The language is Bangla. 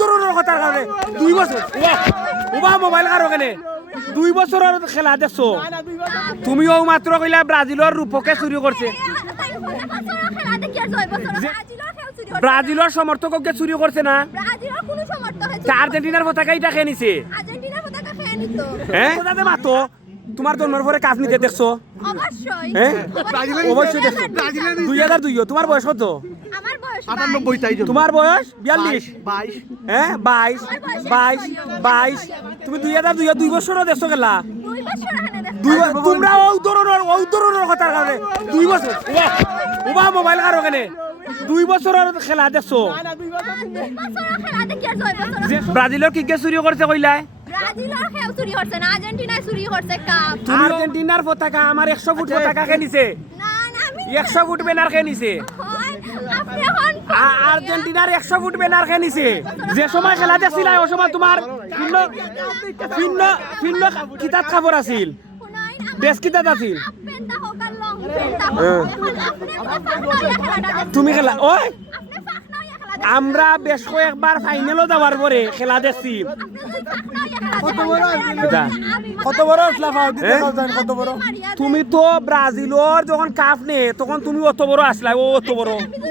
ধরনের কথার কারণে 2 বছর ওবা মোবাইল কারো কেনে 2 বছরের খেলা দেখছো তুমিও মাত্র কইলা ব্রাজিলের রূপকে চুরি করছে ব্রাজিলের সমর্থককে চুরি করছে না আর্জেন্টিনার পতাকা এটা খেয়ে নিছে হ্যাঁ মাতো তোমার জন্মের পরে কাজ নিতে দেখছো হ্যাঁ অবশ্যই দেখছো 2002 তোমার বয়স কত তোমার বয়স 42 হ্যাঁ 22 তুমি 2002 2 বছরও দেখছো খেলা তোমরা ওই ধরনের কথার কারণে 2 বছর ওবা মোবাইল কারো কেনে 2 বছরের খেলা দেখছো ব্রাজিলের কি কে চুরি করছে কইলাই আর্জেন্টিনার পতাকা আমার 100 ফুট পতাকা কে নিছে 100 ফুট ব্যানার কে নিছে আর্জেন্টিনার 100 ফুট ব্যানার কে নিছে যে সময় খেলা দেখছিল ওই সময় তোমার ভিন্ন কিতাব খবর আছিল বেশ কিতাব আছিল তুমি খেলা ওই আমরা বেশ কয়েকবার ফাইনালও যাওয়ার পরে খেলা দেখছি তুমি তো ব্রাজিলের যখন কাপ নে তখন তুমি অত বড় আসলা অত বড়